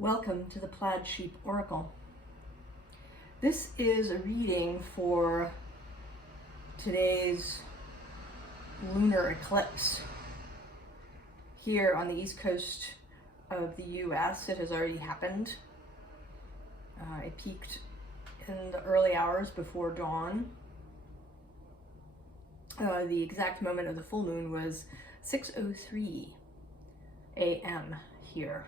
Welcome to the Plaid Sheep Oracle. This is a reading for today's lunar eclipse. Here on the east coast of the US, it has already happened. It peaked in the early hours before dawn. The exact moment of the full moon was 6:03 a.m. here.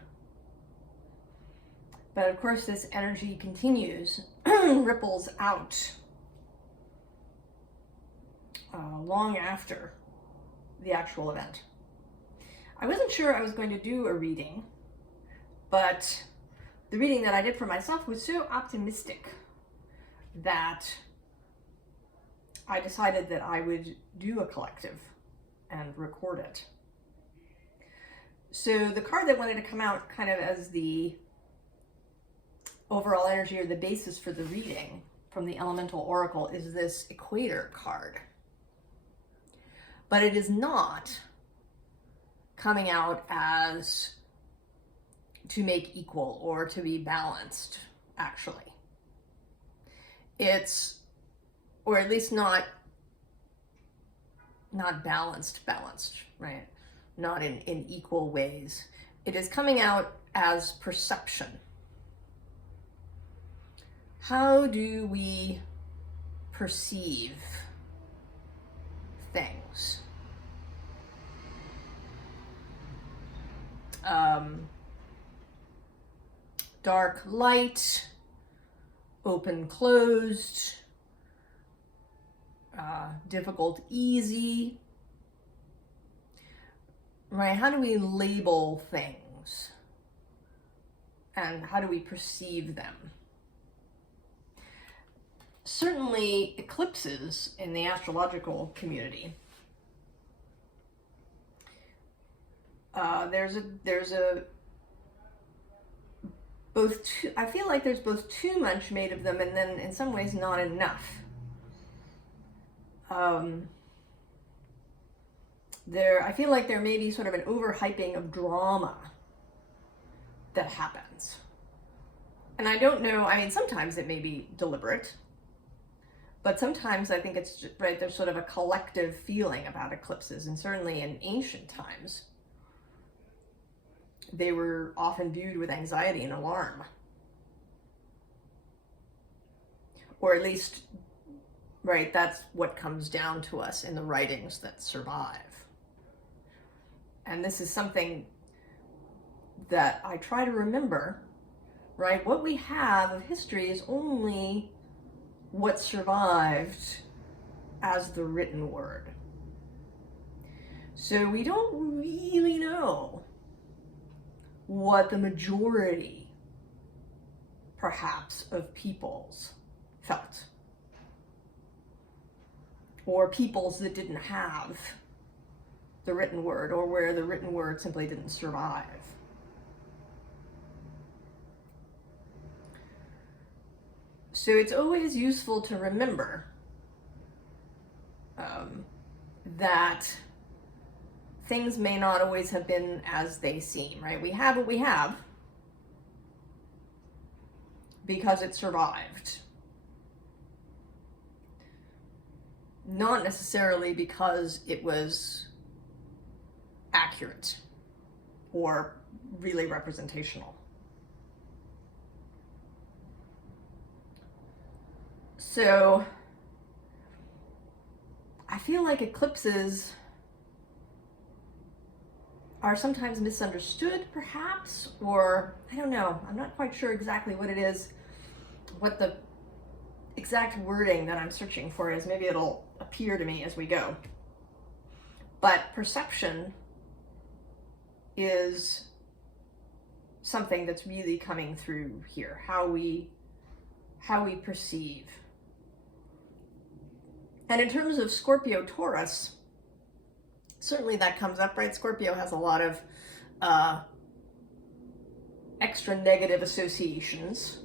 But of course, this energy continues, ripples out long after the actual event. I wasn't sure I was going to do a reading, but the reading that I did for myself was so optimistic that I decided that I would do a collective and record it. So the card that wanted to come out kind of as the overall energy or the basis for the reading from the Elemental Oracle is this Equator card. But it is not coming out as to make equal or to be balanced, actually. It's, or at least not balanced, right? Not in equal ways. It is coming out as perception. How do we perceive things? Dark, light, open, closed, difficult, easy, right? How do we label things? And how do we perceive them? Certainly eclipses in the astrological community. I feel like there's both too much made of them and then in some ways not enough. I feel like there may be sort of an overhyping of drama that happens. And I don't know, I mean, sometimes it may be deliberate, but sometimes I think it's just, right, there's sort of a collective feeling about eclipses, and certainly in ancient times, they were often viewed with anxiety and alarm. Or at least, right, that's what comes down to us in the writings that survive. And this is something that I try to remember, right? What we have of history is only what survived as the written word. So we don't really know what the majority, perhaps, of peoples felt. Or peoples that didn't have the written word, or where the written word simply didn't survive. So it's always useful to remember that things may not always have been as they seem, right? We have what we have because it survived. Not necessarily because it was accurate or really representational. So I feel like eclipses are sometimes misunderstood, perhaps, or I don't know. I'm not quite sure exactly what it is, what the exact wording that I'm searching for is. Maybe it'll appear to me as we go. But perception is something that's really coming through here. How we perceive. And in terms of Scorpio Taurus, certainly that comes up, right? Scorpio has a lot of extra negative associations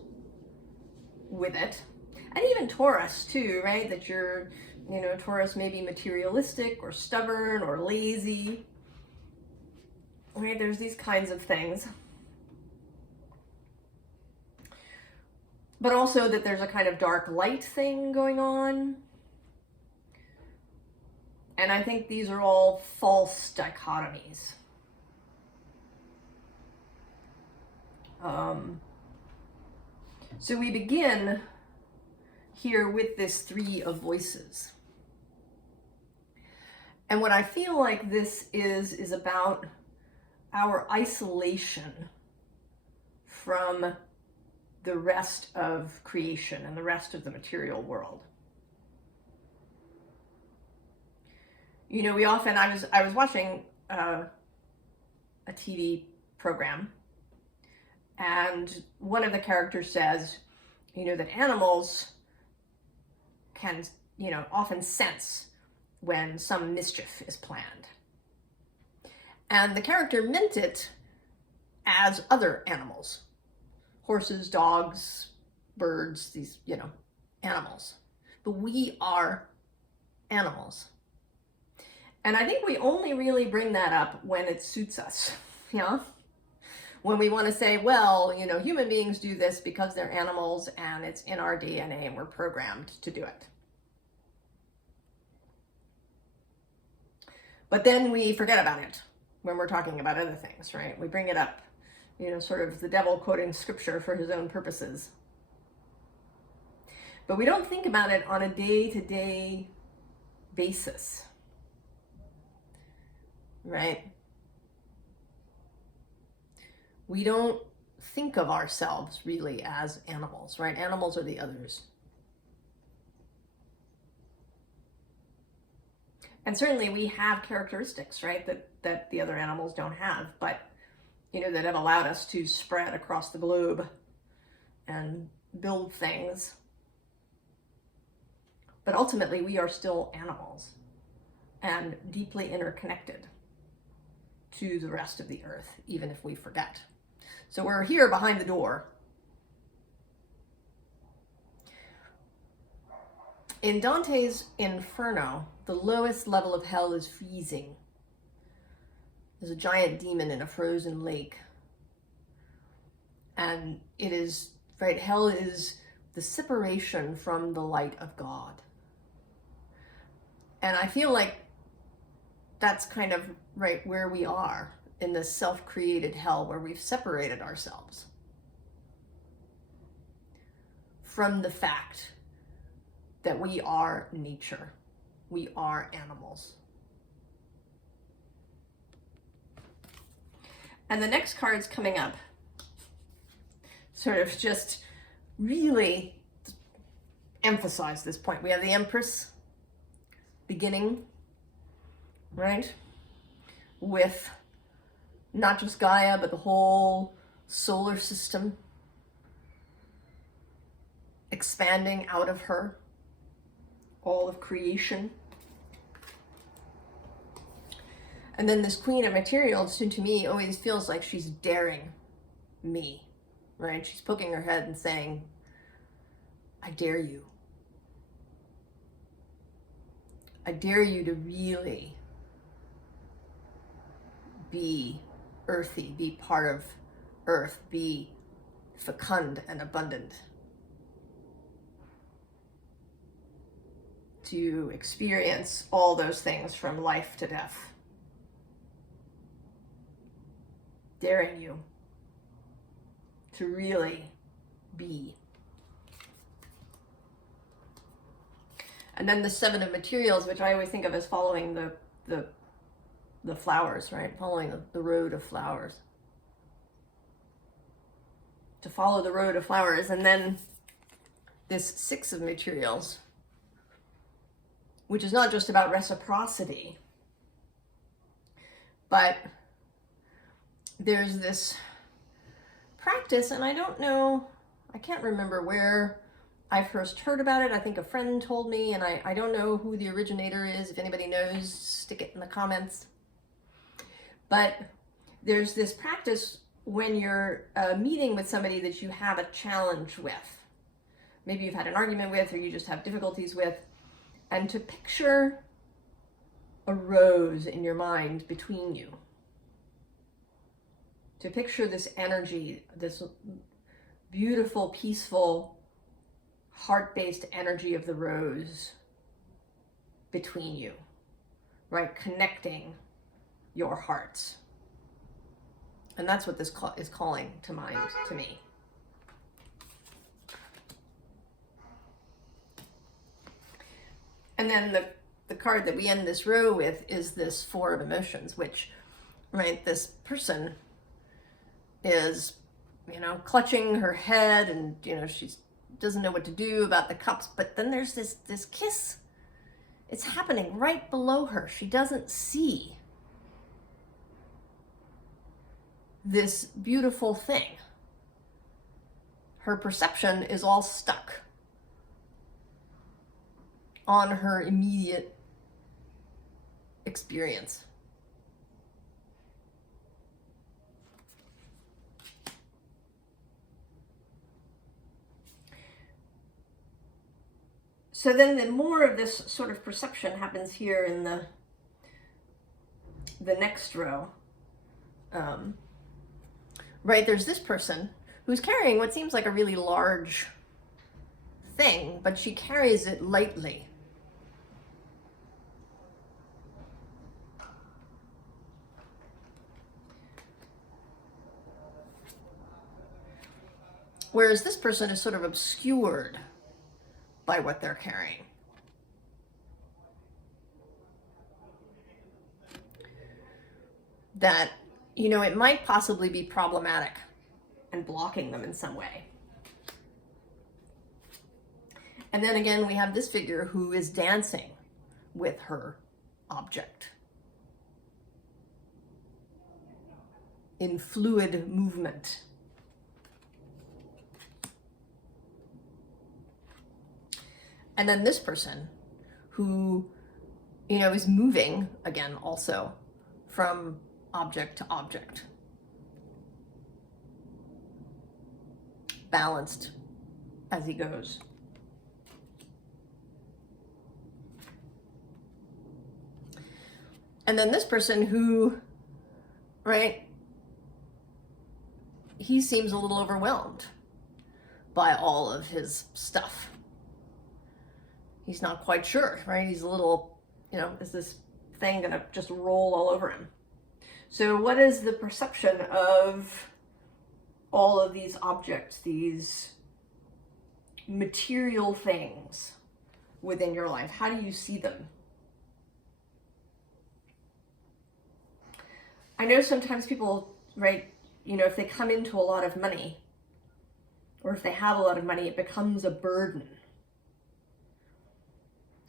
with it. And even Taurus too, right? That you're, Taurus may be materialistic or stubborn or lazy. Right? There's these kinds of things. but also that there's a kind of dark light thing going on. And I think these are all false dichotomies. So we begin here with this Three of Voices. And what I feel like this is about our isolation from the rest of creation and the rest of the material world. You know, we often, I was watching a TV program, and one of the characters says, you know, that animals can, you know, often sense when some mischief is planned. And the character meant it as other animals. Horses, dogs, birds, these, you know, animals. But we are animals. And I think we only really bring that up when it suits us, you know? When we want to say, well, you know, human beings do this because they're animals and it's in our DNA and we're programmed to do it. But then we forget about it when we're talking about other things, right? We bring it up, you know, sort of the devil quoting scripture for his own purposes. But we don't think about it on a day-to-day basis, right? We don't think of ourselves really as animals, right? Animals are the others. And certainly we have characteristics, right, that the other animals don't have, but, you know, that have allowed us to spread across the globe and build things. But ultimately, we are still animals and deeply interconnected to the rest of the earth, even if we forget. So we're here behind the door. In Dante's Inferno, the lowest level of hell is freezing. There's a giant demon in a frozen lake. And it is, right, hell is the separation from the light of God. And I feel like that's kind of right where we are in this self-created hell where we've separated ourselves from the fact that we are nature. We are animals. And the next card's coming up sort of just really emphasize this point. We have the Empress beginning, right? With not just Gaia, but the whole solar system expanding out of her, all of creation. And then this Queen of Materials, who to me always feels like she's daring me, right? She's poking her head and saying, I dare you. I dare you to really be earthy, be part of earth, be fecund and abundant. To experience all those things from life to death. Daring you to really be. And then the Seven of Materials, which I always think of as following the flowers, right? Following the road of flowers. To follow the road of flowers. And then this Six of Materials, which is not just about reciprocity, but there's this practice, and I don't know, I can't remember where I first heard about it. I think a friend told me, and I don't know who the originator is. If anybody knows, stick it in the comments. But there's this practice when you're meeting with somebody that you have a challenge with. Maybe you've had an argument with, or you just have difficulties with, and to picture a rose in your mind between you. To picture this energy, this beautiful, peaceful heart-based energy of the rose between you, right? Connecting your hearts. And that's what this is calling to mind to me. And then the card that we end this row with is this Four of Emotions, which, right, this person is, clutching her head, and, she doesn't know what to do about the cups. But then there's this kiss. It's happening right below her. She doesn't see this beautiful thing. Her perception is all stuck on her immediate experience. So then the more of this sort of perception happens here in the next row. Right, there's this person who's carrying what seems like a really large thing, but she carries it lightly. Whereas this person is sort of obscured by what they're carrying. That, it might possibly be problematic and blocking them in some way. And then again, we have this figure who is dancing with her object in fluid movement. And then this person who, is moving, again, also from object to object. Balanced as he goes. And then this person who, right, he seems a little overwhelmed by all of his stuff. He's not quite sure, right? He's a little, is this thing gonna just roll all over him? So what is the perception of all of these objects, these material things within your life? How do you see them? I know sometimes people, right, if they come into a lot of money, or if they have a lot of money, it becomes a burden.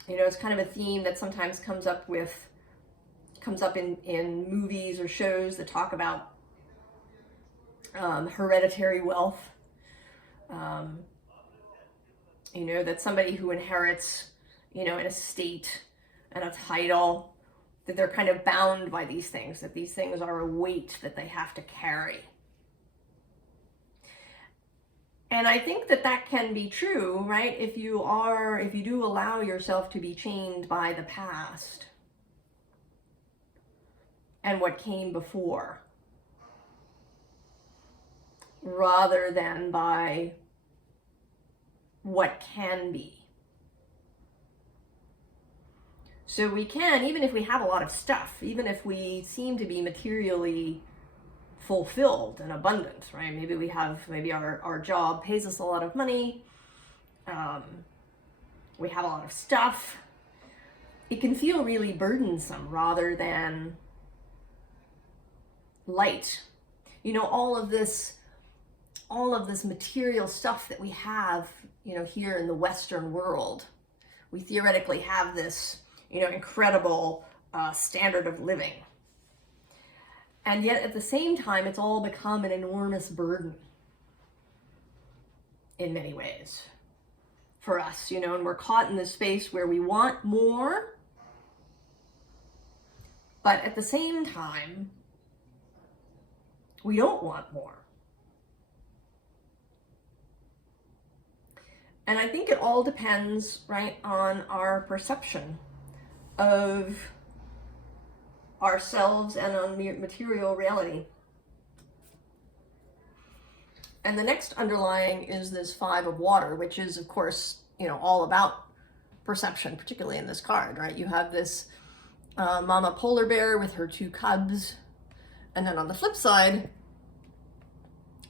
It's kind of a theme that sometimes comes up in movies or shows that talk about hereditary wealth. That somebody who inherits, an estate and a title, that they're kind of bound by these things, that these things are a weight that they have to carry. And I think that can be true, right? If you do allow yourself to be chained by the past and what came before, rather than by what can be. So we can, even if we have a lot of stuff, even if we seem to be materially fulfilled and abundant, right? Maybe our job pays us a lot of money. We have a lot of stuff. It can feel really burdensome rather than light. All of this material stuff that we have, here in the Western world, we theoretically have this, incredible standard of living. And yet at the same time, it's all become an enormous burden in many ways for us, and we're caught in this space where we want more, but at the same time, we don't want more. And I think it all depends, right, on our perception of ourselves and on material reality. And the next underlying is this 5 of water, which is, of course, you know, all about perception, particularly in this card, right? You have this mama polar bear with her 2 cubs. And then on the flip side,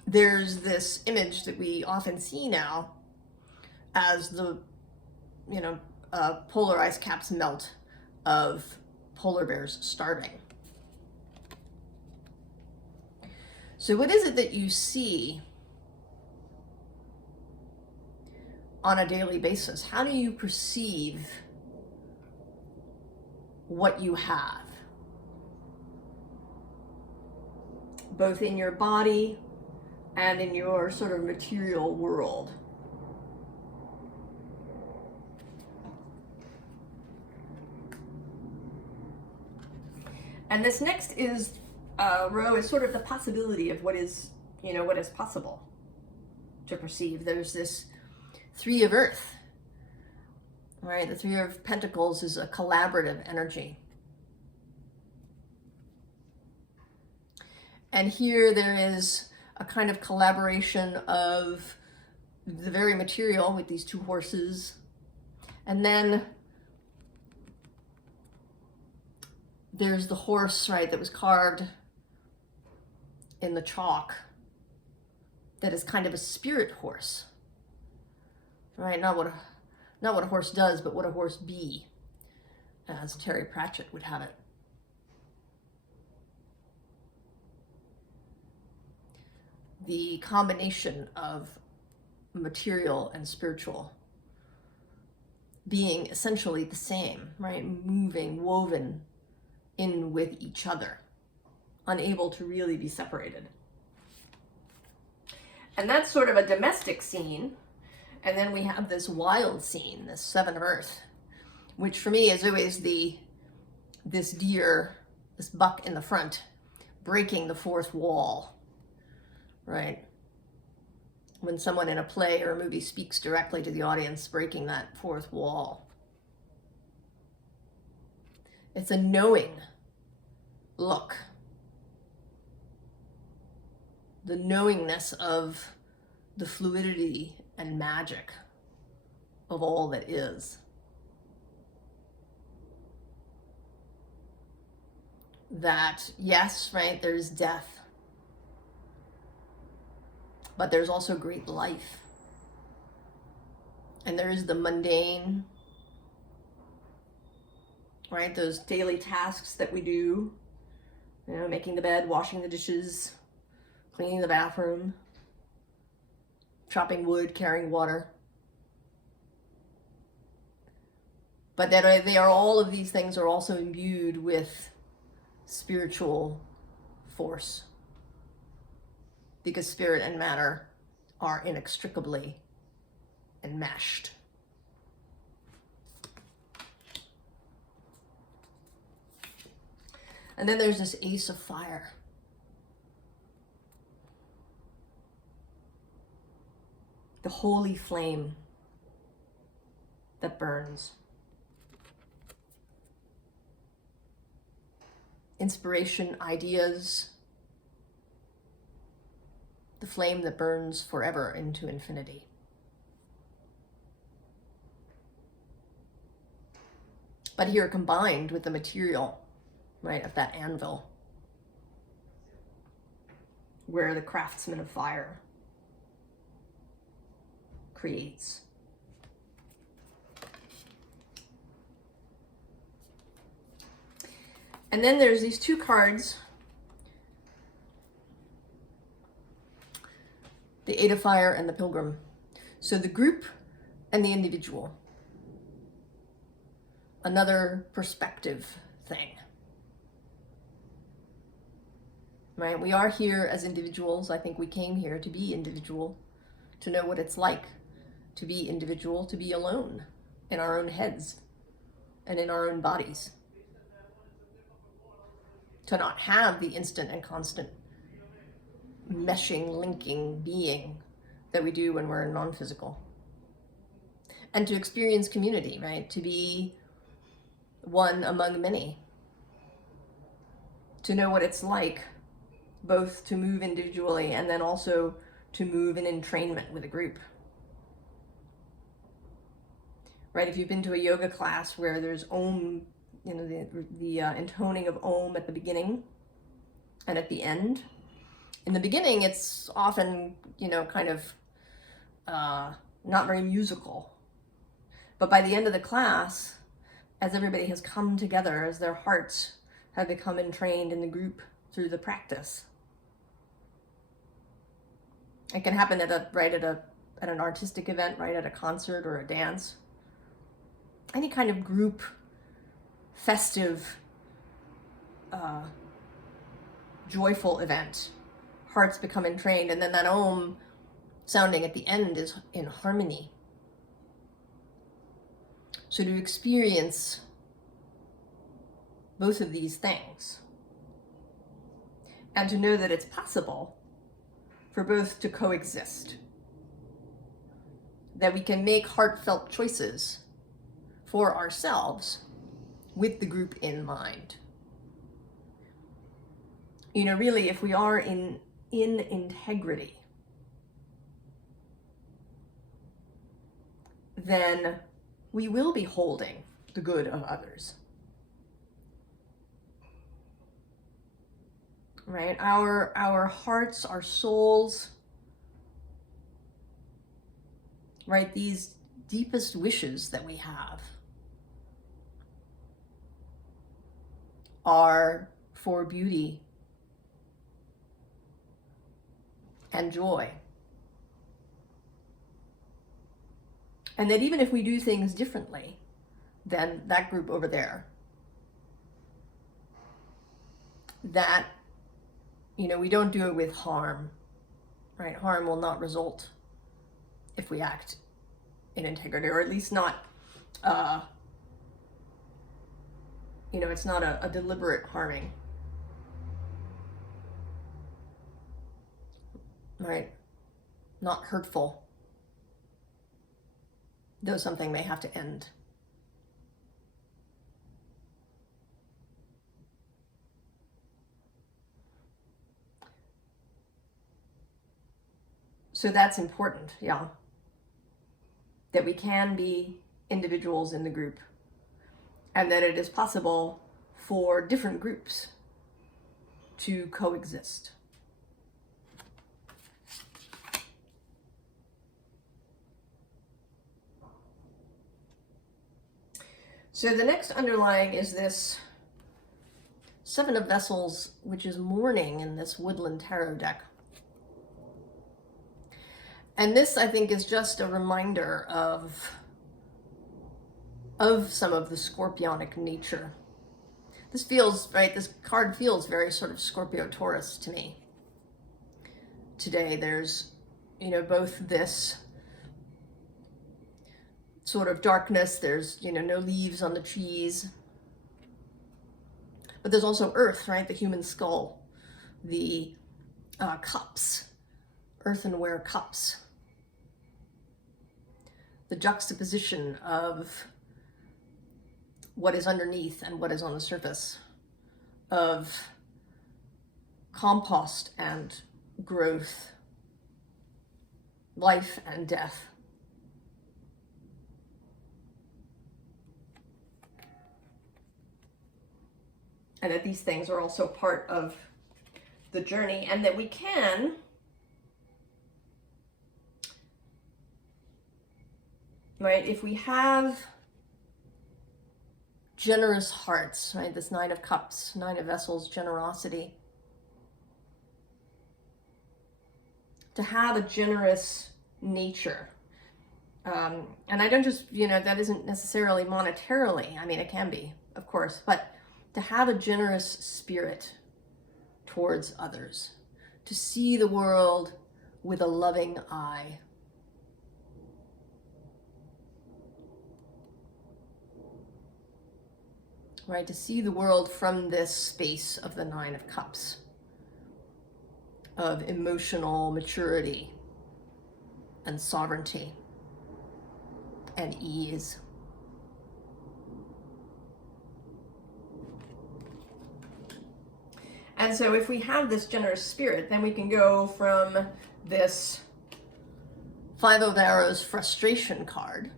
there's this image that we often see now as the, you know, polar ice caps melt of polar bears starving. So what is it that you see on a daily basis? How do you perceive what you have? Both in your body and in your sort of material world. And this next row is sort of the possibility of what is, you know, what is possible to perceive. There's this 3 of Earth, right? The 3 of Pentacles is a collaborative energy. And here there is a kind of collaboration of the very material with these 2 horses. And then there's the horse, right, that was carved in the chalk that is kind of a spirit horse, right? Not what a horse does, but what a horse be, as Terry Pratchett would have it. The combination of material and spiritual being essentially the same, right? Moving, woven in with each other, unable to really be separated. And that's sort of a domestic scene. And then we have this wild scene, this 7 of Earth, which for me is always this deer, this buck in the front, breaking the 4th wall. Right? When someone in a play or a movie speaks directly to the audience, breaking that 4th wall. It's a knowing look. The knowingness of the fluidity and magic of all that is. That, yes, right, there's death. But there's also great life. And there is the mundane, right? Those daily tasks that we do, you know, making the bed, washing the dishes, cleaning the bathroom, chopping wood, carrying water. But that they are, all of these things are also imbued with spiritual force. Because spirit and matter are inextricably enmeshed. And then there's this Ace of Fire. The holy flame that burns. Inspiration, ideas, the flame that burns forever into infinity. But here combined with the material, right, of that anvil, where the craftsman of fire creates. And then there's these 2 cards, the 8 of Fire and the Pilgrim. So the group and the individual. Another perspective thing. Right? We are here as individuals. I think we came here to be individual, to know what it's like to be individual, to be alone in our own heads and in our own bodies. To not have the instant and constant meshing, linking being that we do when we're non-physical. And to experience community, right? To be one among many. To know what it's like both to move individually and then also to move in entrainment with a group. Right? If you've been to a yoga class where there's Om, you know, the intoning of Om at the beginning and at the end. In the beginning, it's often, you know, kind of not very musical. But by the end of the class, as everybody has come together, as their hearts have become entrained in the group through the practice. It can happen at an artistic event, right, at a concert or a dance. Any kind of group, festive, joyful event. Hearts become entrained, and then that Om sounding at the end is in harmony. So to experience both of these things, and to know that it's possible for both to coexist, that we can make heartfelt choices for ourselves with the group in mind. You know, really, if we are in integrity, then we will be holding the good of others. Right? Our hearts, our souls, right? These deepest wishes that we have are for beauty and joy. And that even if we do things differently than that group over there, that, you know, we don't do it with harm, right? Harm will not result if we act in integrity, or at least not, you know, it's not a deliberate harming, right? Not hurtful, though something may have to end. So that's important, yeah. That we can be individuals in the group, and that it is possible for different groups to coexist. So the next underlying is this Seven of Vessels, which is mourning in this Woodland Tarot deck. And this, I think, is just a reminder of some of the scorpionic nature. This feels, right, this card feels very sort of Scorpio-Taurus to me. Today there's, you know, both this sort of darkness, there's, you know, no leaves on the trees, but there's also earth, right, the human skull, the cups, earthenware cups, the juxtaposition of what is underneath and what is on the surface, of compost and growth, life and death. And that these things are also part of the journey, and that we can right, if we have generous hearts, right, this Nine of Cups, Nine of Vessels, generosity, to have a generous nature. And I don't just, you know, that isn't necessarily monetarily, I mean, it can be, of course, but to have a generous spirit towards others, to see the world with a loving eye. Right, to see the world from this space of the Nine of Cups, of emotional maturity and sovereignty and ease. And so if we have this generous spirit, then we can go from this Five of Arrows frustration card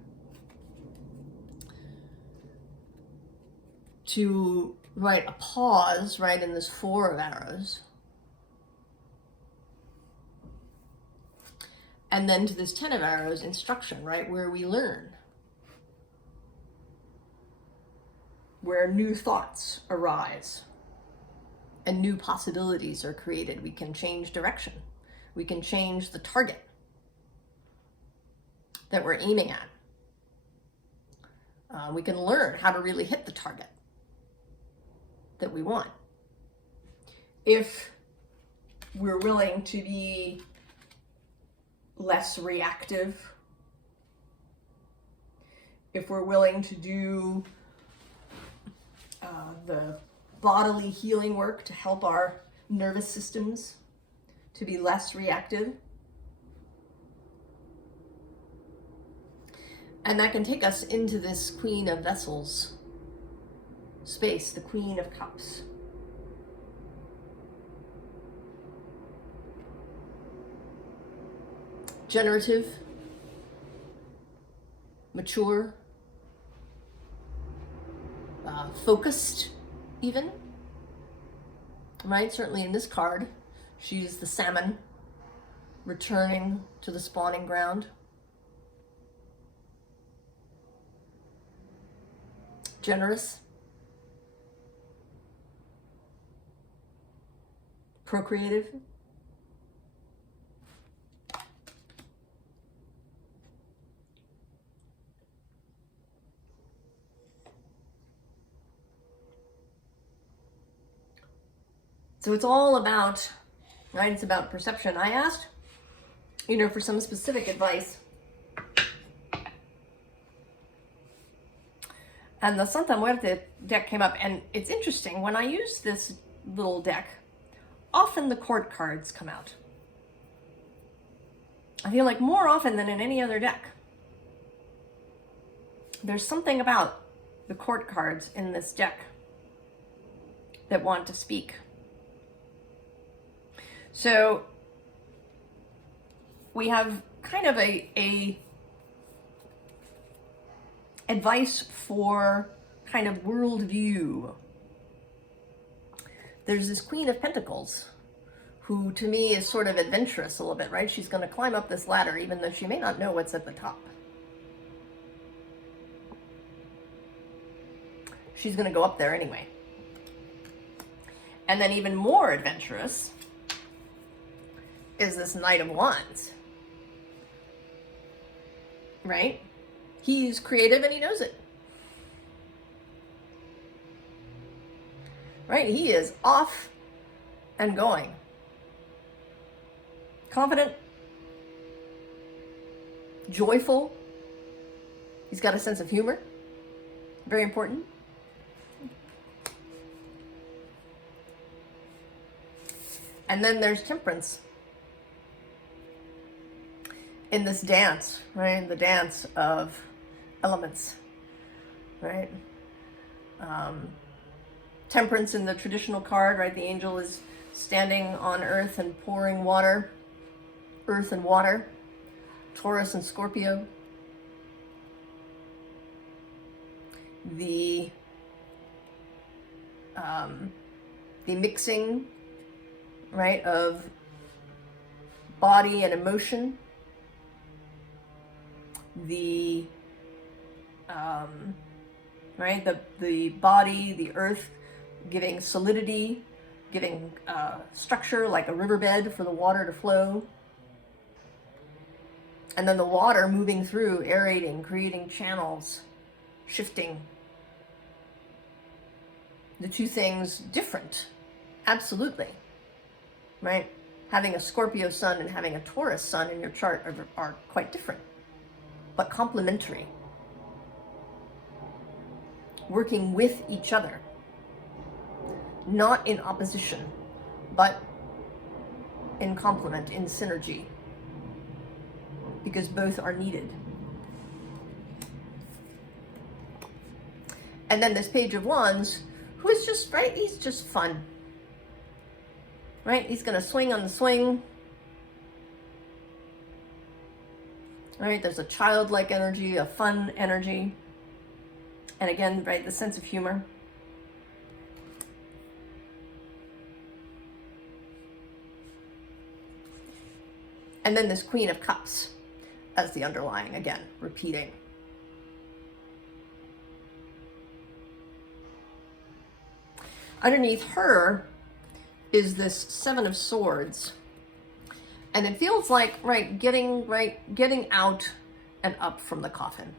to write a pause right in this Four of Arrows, and then to this Ten of Arrows instruction, right, where we learn, where new thoughts arise and new possibilities are created. We can change direction. We can change the target that we're aiming at. We can learn how to really hit the target that we want. If we're willing to be less reactive, if we're willing to do the bodily healing work to help our nervous systems to be less reactive. And that can take us into this Queen of Vessels space, the Queen of Cups. Generative, mature, focused even, right? Certainly in this card, she's the salmon returning to the spawning ground. Generous, procreative, so it's all about, right, it's about perception. I asked, for some specific advice, and the Santa Muerte deck came up, and it's interesting, when I use this little deck, often the court cards come out. I feel like more often than in any other deck. There's something about the court cards in this deck that want to speak. So we have kind of a advice for kind of worldview. There's this Queen of Pentacles, who to me is sort of adventurous a little bit, right? She's going to climb up this ladder even though she may not know what's at the top. She's going to go up there anyway. And then even more adventurous is this Knight of Wands, right? He's creative and he knows it. Right? He is off and going. Confident, joyful. He's got a sense of humor. Very important. And then there's Temperance. In this dance, right? The dance of elements, right? Temperance in the traditional card, right? The angel is standing on earth and pouring water, earth and water. Taurus and Scorpio. The mixing, right, of body and emotion. The right, the body, the earth, giving solidity, giving structure like a riverbed for the water to flow, and then the water moving through, aerating, creating channels, shifting. The two things different, absolutely, right? Having a Scorpio sun and having a Taurus sun in your chart are quite different, but complementary, working with each other, not in opposition, but in complement, in synergy, because both are needed. And then this Page of Wands, who is just, right, he's just fun, right? He's going to swing on the swing, right? There's a childlike energy, a fun energy. And again, right, the sense of humor. And then this Queen of Cups as the underlying, again, repeating. Underneath her is this Seven of Swords. And it feels like, getting out and up from the coffin.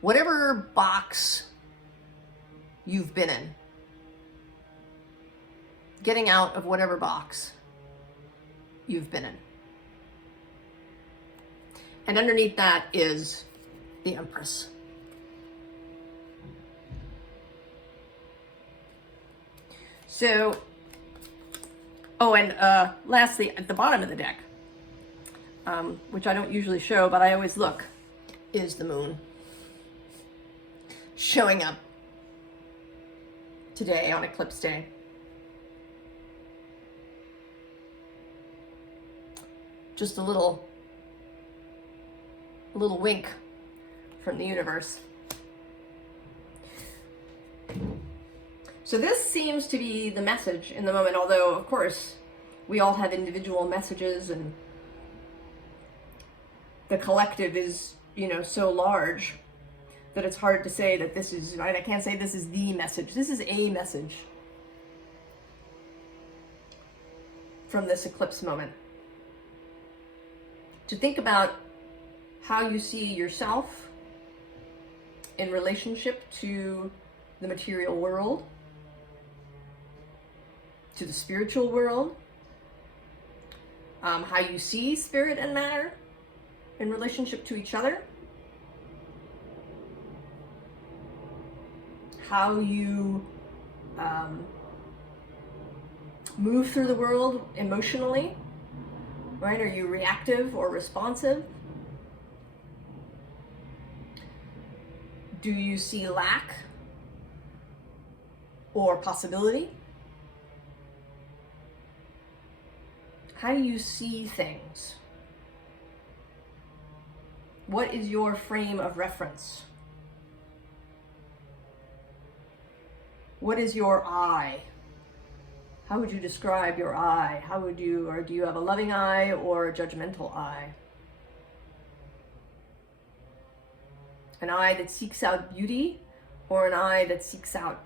Whatever box you've been in, getting out of whatever box you've been in. And underneath that is the Empress. So, oh, and lastly, at the bottom of the deck, which I don't usually show, but I always look, is the Moon. Showing up today on Eclipse Day. Just a little wink from the universe. So this seems to be the message in the moment, although of course we all have individual messages and the collective is, so large that it's hard to say that this is, right? I can't say this is the message. This is a message from this eclipse moment. To think about how you see yourself in relationship to the material world, to the spiritual world, how you see spirit and matter in relationship to each other, how you move through the world emotionally, right? Are you reactive or responsive? Do you see lack or possibility? How do you see things? What is your frame of reference? What is your eye? How would you describe your eye? Or do you have a loving eye or a judgmental eye? An eye that seeks out beauty or an eye that seeks out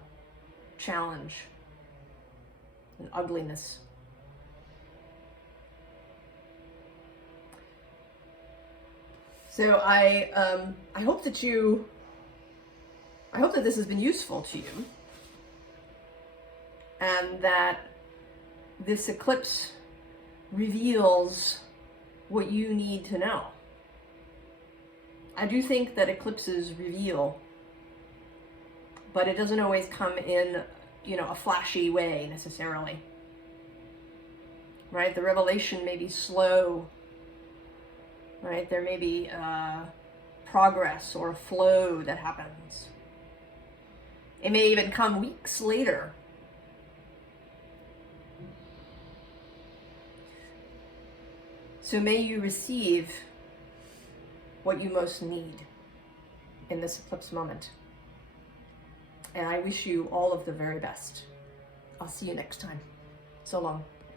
challenge and ugliness? So I hope that this has been useful to you, and that this eclipse reveals what you need to know. I do think that eclipses reveal, but it doesn't always come in, a flashy way necessarily. Right? The revelation may be slow. Right? There may be progress or flow that happens. It may even come weeks later. So may you receive what you most need in this eclipse moment. And I wish you all of the very best. I'll see you next time. So long.